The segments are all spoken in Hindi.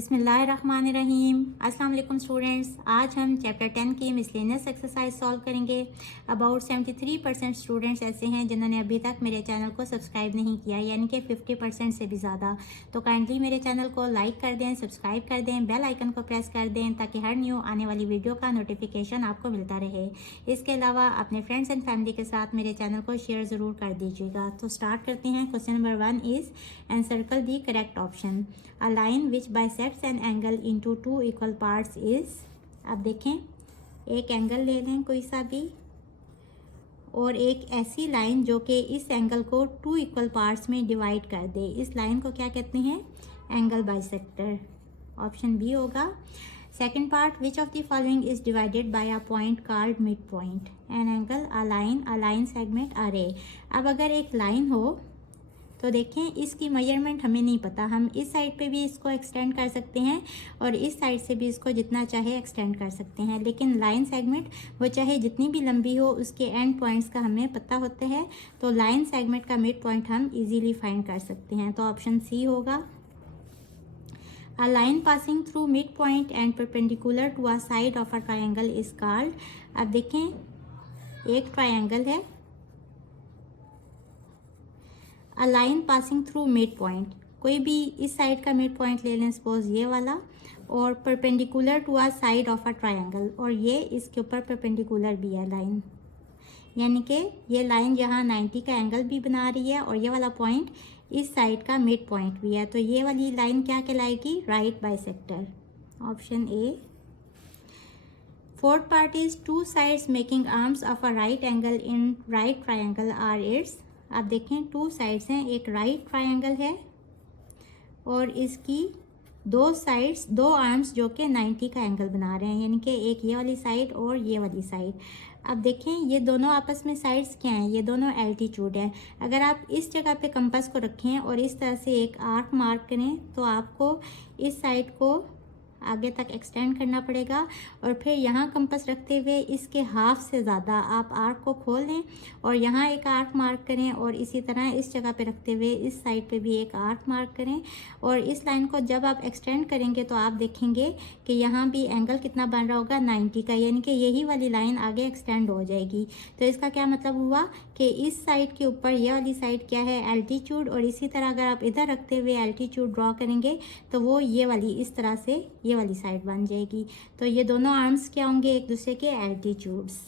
बिस्मिल्लाहिर्रहमानिर्रहीम। अस्सलाम वालेकुम स्टूडेंट्स, आज हम चैप्टर 10 की मिसलेनियस एक्सरसाइज सॉल्व करेंगे। अबाउट 73% स्टूडेंट्स ऐसे हैं जिन्होंने अभी तक मेरे चैनल को सब्सक्राइब नहीं किया, यानी कि 50% से भी ज़्यादा। तो काइंडली मेरे चैनल को लाइक कर दें, सब्सक्राइब कर दें, बेल आइकन को प्रेस कर दें ताकि हर न्यू आने वाली वीडियो का नोटिफिकेशन आपको मिलता रहे। इसके अलावा अपने फ्रेंड्स एंड फैमिली के साथ मेरे चैनल को शेयर ज़रूर कर दीजिएगा। तो स्टार्ट करते हैं। Question number 1 is encircle the correct option. A line which bisects an angle into two equal parts is. अब देखें, एक एंगल ले लें कोई सा भी और एक ऐसी लाइन जो कि इस एंगल को टू इक्वल पार्ट्स में डिवाइड कर दे, इस लाइन को क्या कहते हैं? Angle bisector. ऑप्शन बी होगा। Second part, which of the following is divided by a point called mid point? An angle, a line segment, a ray. अब अगर एक लाइन हो तो देखें, इसकी मेजरमेंट हमें नहीं पता, हम इस साइड पे भी इसको एक्सटेंड कर सकते हैं और इस साइड से भी इसको जितना चाहे एक्सटेंड कर सकते हैं, लेकिन लाइन सेगमेंट वो चाहे जितनी भी लंबी हो उसके एंड पॉइंट्स का हमें पता होता है, तो लाइन सेगमेंट का मिड पॉइंट हम इजीली फाइंड कर सकते हैं। तो ऑप्शन सी होगा। A line passing through mid point and perpendicular to a side of a triangle is called. अब देखें, एक ट्राइंगल है, a line passing through mid point, कोई भी इस साइड का मिड पॉइंट ले लें, सपोज ये वाला, और perpendicular to a side of a triangle, और ये इसके ऊपर परपेंडिकुलर भी है लाइन, यानी कि ये लाइन यहाँ 90 का एंगल भी बना रही है और ये वाला पॉइंट इस साइड का मिड पॉइंट भी है, तो ये वाली लाइन क्या कहलाएगी? Right bisector. Option A. Fourth part is two sides making arms of a right angle in right triangle are its. आप देखें, टू साइड्स हैं, एक राइट ट्रायंगल है और इसकी दो साइड्स, दो आर्म्स जो कि 90 का एंगल बना रहे हैं, यानी कि एक ये वाली साइड और ये वाली साइड। अब देखें, ये दोनों आपस में साइड्स क्या हैं? ये दोनों एल्टीट्यूड है। अगर आप इस जगह पे कंपास को रखें और इस तरह से एक आर्क मार्क करें तो आपको इस साइड को आगे तक एक्सटेंड करना पड़ेगा और फिर यहाँ कंपास रखते हुए इसके हाफ से ज़्यादा आप आर्क को खोल लें और यहाँ एक आर्क मार्क करें और इसी तरह इस जगह पे रखते हुए इस साइड पे भी एक आर्क मार्क करें, और इस लाइन को जब आप एक्सटेंड करेंगे तो आप देखेंगे कि यहाँ भी एंगल कितना बन रहा होगा? 90 का, यानी कि यही वाली लाइन आगे एक्सटेंड हो जाएगी। तो इसका क्या मतलब हुआ कि इस साइड के ऊपर ये वाली साइड क्या है? एल्टीट्यूड, और इसी तरह अगर आप इधर रखते हुए एल्टीट्यूड ड्रॉ करेंगे तो वो ये वाली इस तरह से ये वाली साइड बन जाएगी। तो ये दोनों आर्म्स क्या होंगे? एक दूसरे के altitudes.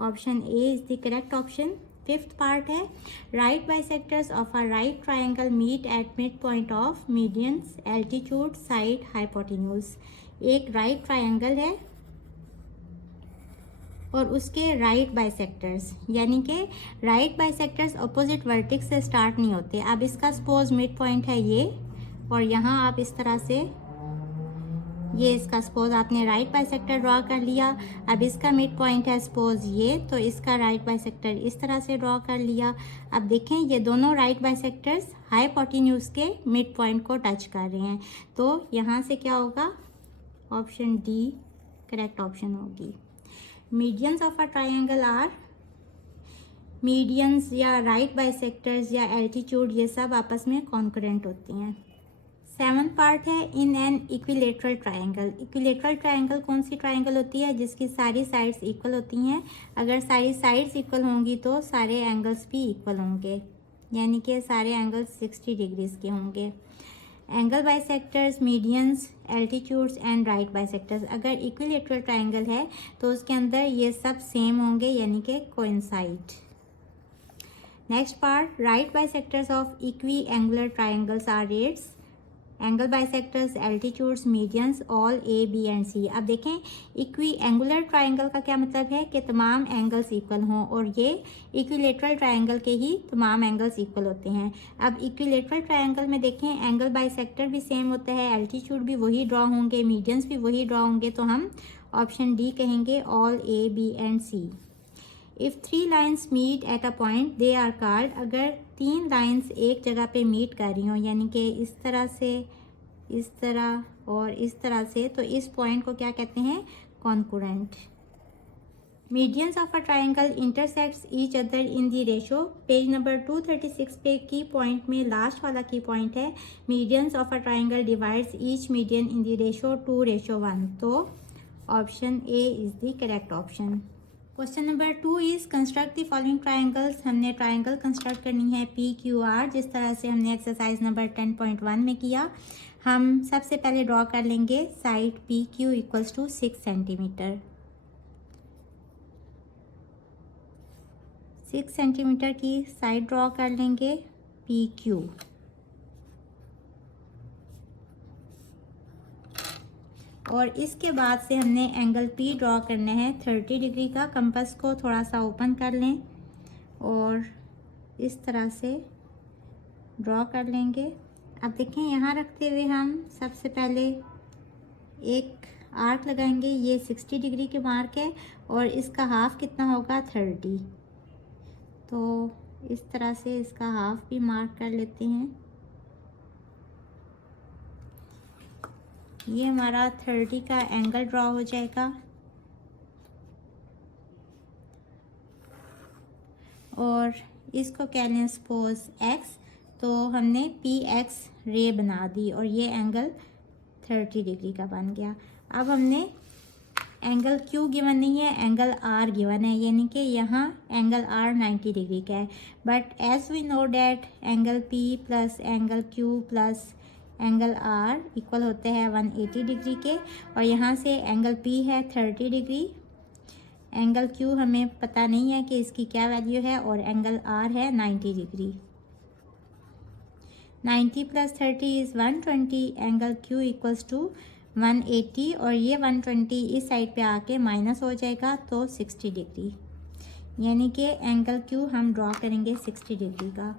Option A is the correct option. Fifth part है, right bisectors of a right triangle meet at mid point of medians altitude side hypotenuse. एक राइट ट्रायंगल है और उसके राइट बाइसेक्टर्स, यानी कि राइट बाइसेक्टर्स अपोजिट वर्टेक्स से स्टार्ट नहीं होते। अब इसका सपोज मिड पॉइंट है ये, और यहाँ आप इस तरह से ये इसका सपोज आपने राइट बाइसेक्टर ड्रॉ कर लिया। अब इसका मिड पॉइंट है सपोज ये, तो इसका राइट बाइसेक्टर इस तरह से ड्रॉ कर लिया। अब देखें, ये दोनों राइट बाइसेक्टर्स हाइपोटेन्यूज के मिड पॉइंट को टच कर रहे हैं, तो यहाँ से क्या होगा? ऑप्शन डी करेक्ट ऑप्शन होगी। Medians of a triangle are, medians या राइट बाइसेक्टर्स या एल्टीट्यूड, ये सब आपस में कॉन्करेंट होती हैं। सेवन्थ पार्ट है, in an equilateral triangle. Equilateral triangle कौन सी ट्रायंगल होती है? जिसकी सारी साइड्स इक्वल होती हैं। अगर सारी साइड्स इक्वल होंगी तो सारे एंगल्स भी इक्वल होंगे, यानी कि सारे एंगल्स 60 डिग्रीज के होंगे। Angle bisectors, medians, altitudes and right bisectors, अगर इक्विलेटरल ट्रायंगल है तो उसके अंदर ये सब सेम होंगे, यानी कि coincide. Next part, right bisectors of equiangular triangles are its. Angle bisectors, altitudes, medians, all A B and C. अब देखें, इक्वी एंगुलर ट्रायंगल का क्या मतलब है? कि तमाम एंगल्स इक्वल हों, और ये इक्विलेटरल ट्रायंगल के ही तमाम एंगल्स इक्वल होते हैं। अब इक्विलेटरल ट्रायंगल में देखें, एंगल बाइसेक्टर भी सेम होता है, एल्टीट्यूड भी वही ड्रॉ होंगे, मीडियंस भी वही ड्रॉ होंगे, तो हम ऑप्शन डी कहेंगे, all A B and C. If 3 lines meet at a point they are called. अगर 3 लाइन्स एक जगह पे मीट कर रही हों, यानी कि इस तरह से, इस तरह और इस तरह से, तो इस पॉइंट को क्या कहते हैं? Concurrent. Medians of a triangle intersects each other in the ratio. Page number 236 पे की पॉइंट में लास्ट वाला की पॉइंट है, medians of a triangle divides each median in the ratio 2:1। तो option A is the correct option. Question number 2 is construct the following triangles. हमने ट्राइंगल कंस्ट्रक्ट करनी है पी क्यू आर, जिस तरह से हमने एक्सरसाइज नंबर 10.1 में किया। हम सबसे पहले ड्रॉ कर लेंगे side P Q equals to 6 centimetre. 6 centimetre की साइड ड्रॉ कर लेंगे पी क्यू। और इसके बाद से हमने एंगल पी ड्रॉ करना है 30 डिग्री का। कंपास को थोड़ा सा ओपन कर लें और इस तरह से ड्रॉ कर लेंगे। अब देखें, यहाँ रखते हुए हम सबसे पहले एक आर्क लगाएंगे। ये 60 डिग्री के मार्क है और इसका हाफ कितना होगा 30। तो इस तरह से इसका हाफ भी मार्क कर लेते हैं। ये हमारा 30 का एंगल ड्रॉ हो जाएगा और इसको कह लें सपोज x। तो हमने पी एक्स रे बना दी और ये एंगल 30 डिग्री का बन गया। अब हमने एंगल क्यू गिवन नहीं है, एंगल आर गिवन है, यानी कि यहाँ एंगल आर 90 डिग्री का है। But as we know that angle P plus angle Q plus angle R equal होते हैं 180 डिग्री के। और यहाँ से एंगल पी है 30 डिग्री, एंगल क्यू हमें पता नहीं है कि इसकी क्या वैल्यू है, और एंगल आर है 90 degree. 90 plus 30 is 120, angle Q equals to 180 और ये 120 इस साइड पे आके माइनस हो जाएगा तो 60 डिग्री, यानी कि एंगल क्यू हम ड्रॉ करेंगे 60 डिग्री का।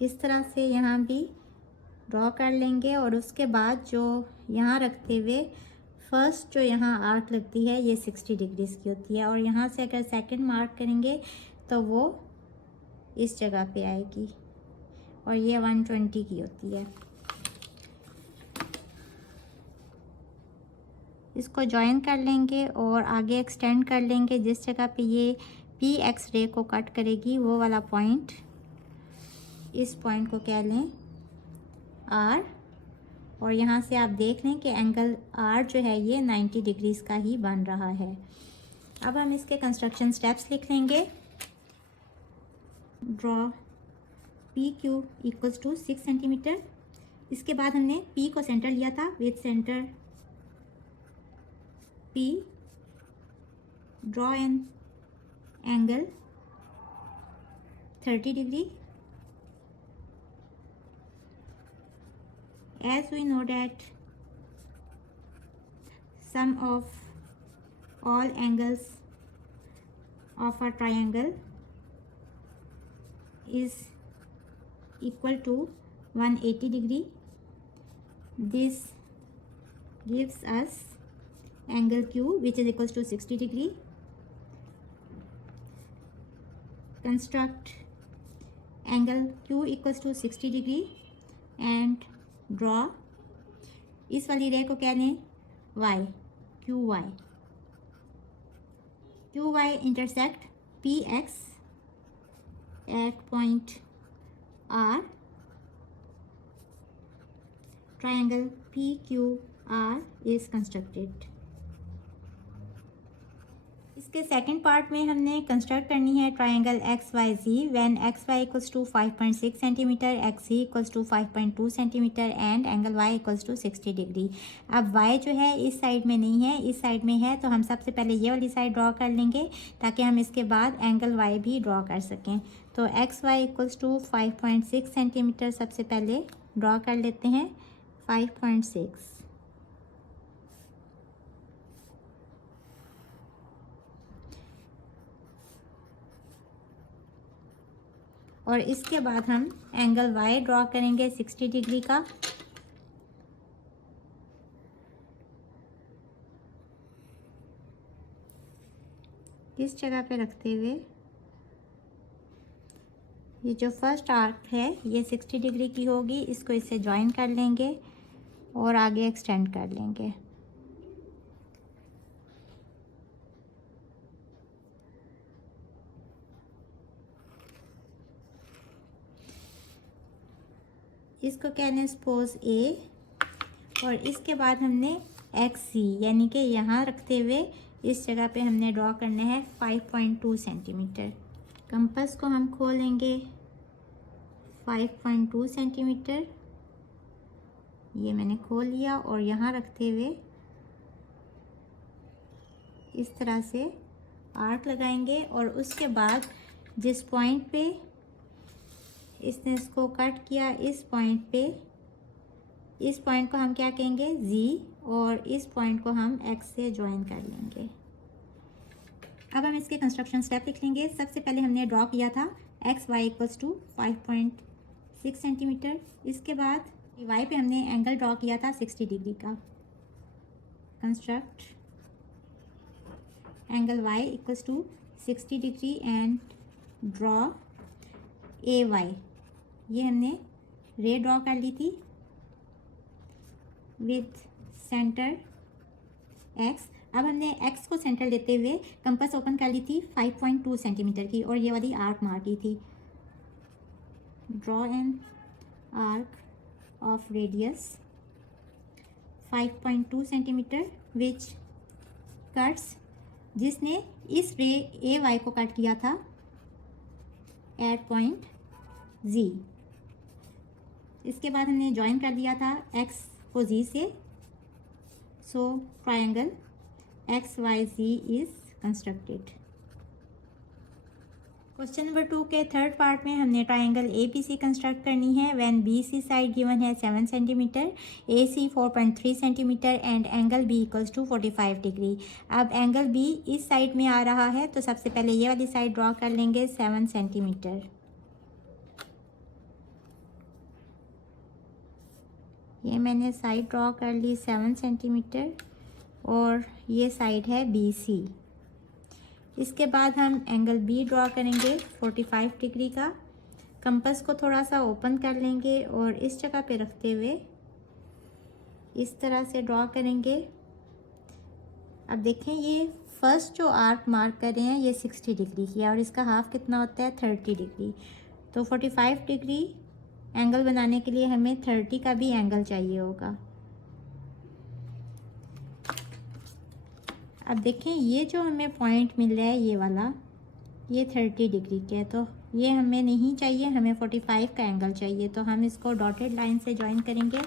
इस तरह से यहाँ भी ड्रॉ कर लेंगे और उसके बाद जो यहाँ रखते हुए फर्स्ट जो यहाँ आर्क लगती है ये 60 डिग्रीज की होती है, और यहाँ से अगर सेकंड मार्क करेंगे तो वो इस जगह पे आएगी और ये 120 की होती है। इसको जॉइन कर लेंगे और आगे एक्सटेंड कर लेंगे। जिस जगह पे ये पी एक्स रे को कट करेगी वो वाला पॉइंट, इस पॉइंट को कह लें आर। और यहाँ से आप देख लें कि एंगल आर जो है ये 90 डिग्रीज का ही बन रहा है। अब हम इसके कंस्ट्रक्शन स्टेप्स लिख लेंगे। Draw P Q equals to 6 centimetre. इसके बाद हमने पी को सेंटर लिया था, with centre P draw an angle 30 degree. As we know that sum of all angles of a triangle is equal to 180 degree. This gives us angle Q which is equals to 60 degree. Construct angle Q equals to 60 degree and draw इस वाली रे को कह लें y, Q Y intersect P X at point R. Triangle P Q R is constructed. इसके सेकंड पार्ट में हमने कंस्ट्रक्ट करनी है triangle X Y Z when X Y equals to 5.6 centimetre, X Z equals to 5.2 centimetre and angle Y equals to 60 degree. अब वाई जो है इस साइड में नहीं है, इस साइड में है, तो हम सबसे पहले ये वाली साइड ड्रॉ कर लेंगे ताकि हम इसके बाद एंगल वाई भी ड्रॉ कर सकें। तो X Y equals to 5.6 centimetre सबसे पहले ड्रॉ कर लेते हैं 5.6। और इसके बाद हम एंगल वाई ड्रॉ करेंगे 60 डिग्री का। इस जगह पे रखते हुए ये जो फर्स्ट आर्क है ये 60 डिग्री की होगी, इसको इससे ज्वाइन कर लेंगे और आगे एक्सटेंड कर लेंगे। इसको कहने सपोज ए, और इसके बाद हमने एक्स सी यानी कि यहाँ रखते हुए इस जगह पे हमने ड्रॉ करना है 5.2 सेंटीमीटर। कंपास को हम खोलेंगे 5.2 सेंटीमीटर, ये मैंने खोल लिया, और यहाँ रखते हुए इस तरह से आर्क लगाएंगे। और उसके बाद जिस पॉइंट पे इसने इसको कट किया, इस पॉइंट पे, इस पॉइंट को हम क्या कहेंगे जी, और इस पॉइंट को हम एक्स से ज्वाइन कर लेंगे। अब हम इसके कंस्ट्रक्शन स्टेप लिख लेंगे। सबसे पहले हमने ड्रॉ किया था X Y equals to 5.6 centimetre. इसके बाद वाई पे हमने एंगल ड्रॉ किया था 60 डिग्री का। Construct angle Y equals to 60 degree and draw A Y. ये हमने रे ड्रॉ कर ली थी विद सेंटर एक्स। अब हमने एक्स को सेंटर लेते हुए कंपास ओपन कर ली थी 5.2 सेंटीमीटर की, और ये वाली आर्क मार की थी। Draw an arc of radius 5.2 centimetre which cuts, जिसने इस रे ए वाई को कट किया था एट पॉइंट जी। इसके बाद हमने ज्वाइन कर दिया था एक्स को जी से, so triangle X Y Z is constructed. Question number 2 के थर्ड पार्ट में हमने triangle A B C construct करनी है when B C side given है 7 centimetre, A C 4.3 centimetre and angle B equals to 45 degree. अब एंगल बी इस साइड में आ रहा है, तो सबसे पहले ये वाली साइड ड्रॉ कर लेंगे 7 सेंटीमीटर। ये मैंने साइड ड्रॉ कर ली 7 सेंटीमीटर, और ये साइड है बी सी। इसके बाद हम एंगल बी ड्रॉ करेंगे 45 डिग्री का। कंपास को थोड़ा सा ओपन कर लेंगे और इस जगह पे रखते हुए इस तरह से ड्रॉ करेंगे। अब देखें, ये फर्स्ट जो आर्क मार्क कर रहे हैं ये 60 डिग्री की है, और इसका हाफ कितना होता है 30 डिग्री। तो 45 डिग्री एंगल बनाने के लिए हमें 30 का भी एंगल चाहिए होगा। अब देखें, ये जो हमें पॉइंट मिल रहा है ये वाला, ये 30 डिग्री के है, तो ये हमें नहीं चाहिए, हमें 45 का एंगल चाहिए। तो हम इसको डॉटेड लाइन से ज्वाइन करेंगे।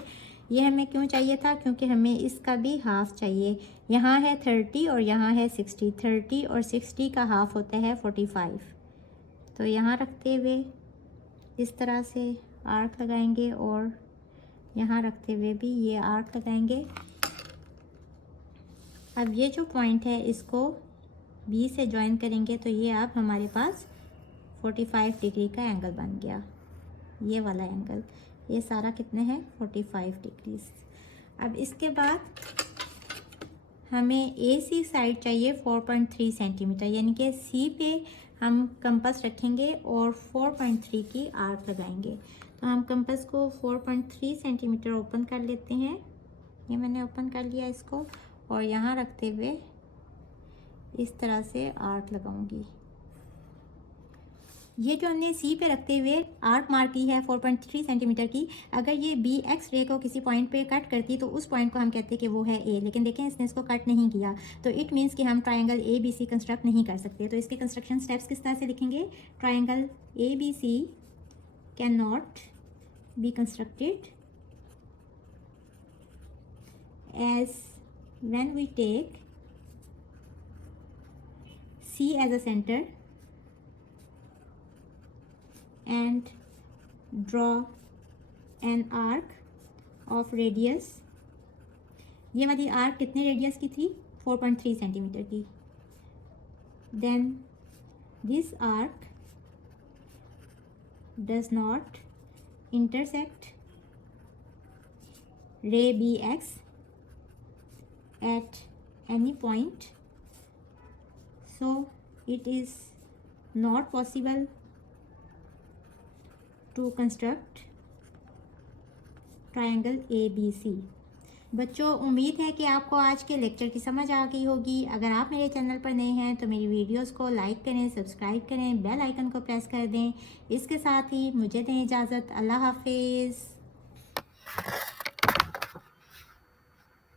ये हमें क्यों चाहिए था? क्योंकि हमें इसका भी हाफ चाहिए। यहाँ है 30 और यहाँ है 60। 30 और 60 का हाफ होता है 45। तो यहाँ रखते हुए इस तरह से आर्क लगाएंगे, और यहाँ रखते हुए भी ये आर्क लगाएंगे। अब ये जो पॉइंट है इसको बी से ज्वाइन करेंगे, तो ये अब हमारे पास 45 डिग्री का एंगल बन गया। ये वाला एंगल, ये सारा कितने हैं 45 डिग्री। अब इसके बाद हमें ए सी साइड चाहिए 4.3 सेंटीमीटर, यानी कि सी पे हम कंपास रखेंगे और 4.3 की आर्क लगाएंगे। तो हम कंपास को 4.3 सेंटीमीटर ओपन कर लेते हैं। ये मैंने ओपन कर लिया इसको, और यहाँ रखते हुए इस तरह से आर्क लगाऊंगी। ये जो हमने सी पे रखते हुए आर्क मार्क की है 4.3 सेंटीमीटर की, अगर ये बी एक्स रे को किसी पॉइंट पे कट करती तो उस पॉइंट को हम कहते कि वो है ए, लेकिन देखें इसने इसको कट नहीं किया, तो इट मीन्स कि हम triangle A B C construct नहीं कर सकते। तो इसके कंस्ट्रक्शन स्टेप्स किस तरह से लिखेंगे? Triangle A B C can not be constructed as when we take C as a center and draw an arc of radius। ये वाली आर्क कितने रेडियस की थी? 4.3 सेंटीमीटर की। Then this arc does not intersect ray BX at any point, so it is not possible to construct triangle ABC। बच्चों, उम्मीद है कि आपको आज के लेक्चर की समझ आ गई होगी। अगर आप मेरे चैनल पर नए हैं तो मेरी वीडियोस को लाइक करें, सब्सक्राइब करें, बेल आइकन को प्रेस कर दें। इसके साथ ही मुझे दें इजाज़त। अल्लाह हाफिज़।